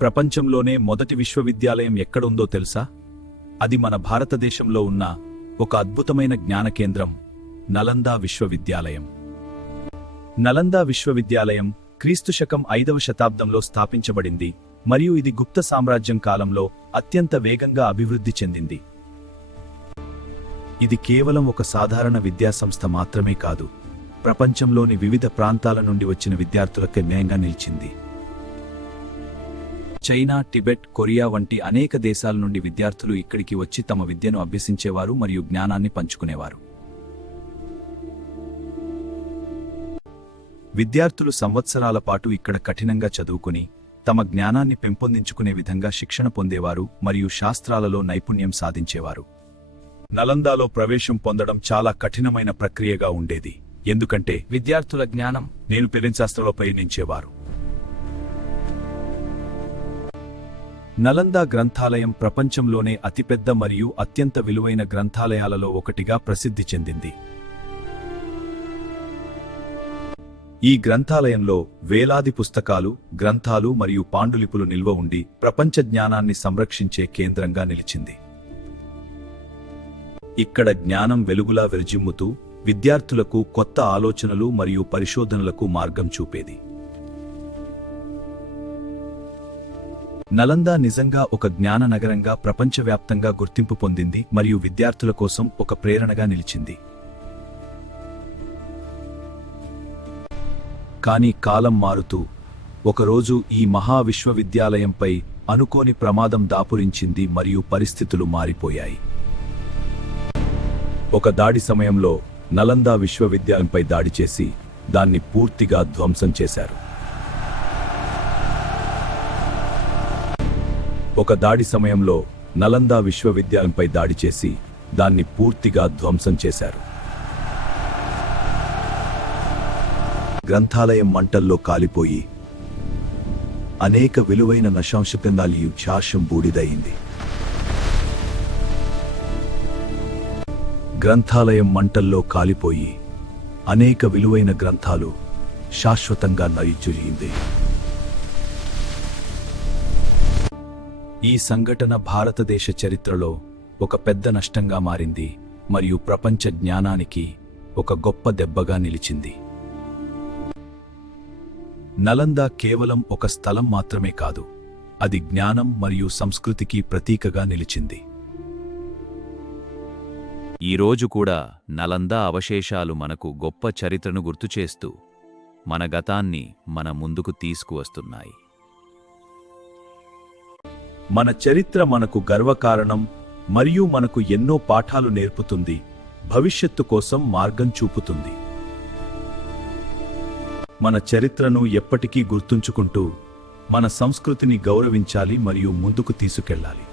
ప్రపంచంలోనే మొదటి విశ్వవిద్యాలయం ఎక్కడుందో తెలుసా? అది మన భారతదేశంలో ఉన్న ఒక అద్భుతమైన జ్ఞాన కేంద్రం, నలందా విశ్వవిద్యాలయం. నలందా విశ్వవిద్యాలయం క్రీస్తు శకం 5వ శతాబ్దంలో స్థాపించబడింది మరియు ఇది గుప్త సామ్రాజ్యం కాలంలో అత్యంత వేగంగా అభివృద్ధి చెందింది. ఇది కేవలం ఒక సాధారణ విద్యాసంస్థ మాత్రమే కాదు, ప్రపంచంలోని వివిధ ప్రాంతాల నుండి వచ్చిన విద్యార్థులకు న్యాయంగా నిలిచింది. చైనా, టిబెట్, కొరియా వంటి అనేక దేశాల నుండి విద్యార్థులు ఇక్కడికి వచ్చి తమ విద్యను అభ్యసించేవారు మరియు జ్ఞానాన్ని పంచుకునేవారు. విద్యార్థులు సంవత్సరాల పాటు ఇక్కడ కఠినంగా చదువుకుని తమ జ్ఞానాన్ని పెంపొందించుకునే విధంగా శిక్షణ పొందేవారు మరియు శాస్త్రాలలో నైపుణ్యం సాధించేవారు. నలందాలో ప్రవేశం పొందడం చాలా కఠినమైన ప్రక్రియగా ఉండేది, ఎందుకంటే విద్యార్థుల జ్ఞానం నేను శాస్త్రంలో ప్రయాణించేవారు. నలందా గ్రంథాలయం ప్రపంచంలోనే అతిపెద్ద మరియు అత్యంత విలువైన గ్రంథాలయాలలో ఒకటిగా ప్రసిద్ధి చెందింది. ఈ గ్రంథాలయంలో వేలాది పుస్తకాలు, గ్రంథాలు మరియు పాండులిపులు నిల్వ ఉండి ప్రపంచ జ్ఞానాన్ని సంరక్షించే కేంద్రంగా నిలిచింది. ఇక్కడ జ్ఞానం వెలుగులా విరజిమ్ముతూ విద్యార్థులకు కొత్త ఆలోచనలు మరియు పరిశోధనలకు మార్గం చూపేది. నలందా నిజంగా ఒక జ్ఞాన నగరంగా ప్రపంచవ్యాప్తంగా గుర్తింపు పొందింది మరియు విద్యార్థుల కోసం ఒక ప్రేరణగా నిలిచింది. కానీ కాలం మారుతూ ఒకరోజు ఈ మహా విశ్వవిద్యాలయంపై అనుకోని ప్రమాదం దాపురించింది మరియు పరిస్థితులు మారిపోయాయి. ఒక దాడి సమయంలో నలందా విశ్వవిద్యాలయంపై దాడి చేసి దాన్ని పూర్తిగా ధ్వంసం చేశారు. ఒక దాడి సమయంలో నలందా విశ్వవిద్యాలయంపై దాడి చేసి దాన్ని పూర్తిగా ధ్వంసం చేశారు. గ్రంథాలయం మంటల్లో కాలిపోయి అనేక విలువైన నశాంశకందాలి శాశ్యం బూడిదయింది. గ్రంథాలయం మంటల్లో కాలిపోయి అనేక విలువైన గ్రంథాలు శాశ్వతంగా నలిచిపోయింది. ఈ సంఘటన భారతదేశ చరిత్రలో ఒక పెద్ద నష్టంగా మారింది మరియు ప్రపంచ జ్ఞానానికి ఒక గొప్ప దెబ్బగా నిలిచింది. నలందా కేవలం ఒక స్థలం మాత్రమే కాదు, అది జ్ఞానం మరియు సంస్కృతికి ప్రతీకగా నిలిచింది. ఈరోజు కూడా నలందా అవశేషాలు మనకు గొప్ప చరిత్రను గుర్తుచేస్తూ మన గతాన్ని మన ముందుకు తీసుకువస్తున్నాయి. మన చరిత్ర మనకు గర్వకారణం మరియు మనకు ఎన్నో పాఠాలు నేర్పుతుంది, భవిష్యత్తు కోసం మార్గం చూపుతుంది. మన చరిత్రను ఎప్పటికీ గుర్తుంచుకుంటూ మన సంస్కృతిని గౌరవించాలి మరియు ముందుకు తీసుకెళ్లాలి.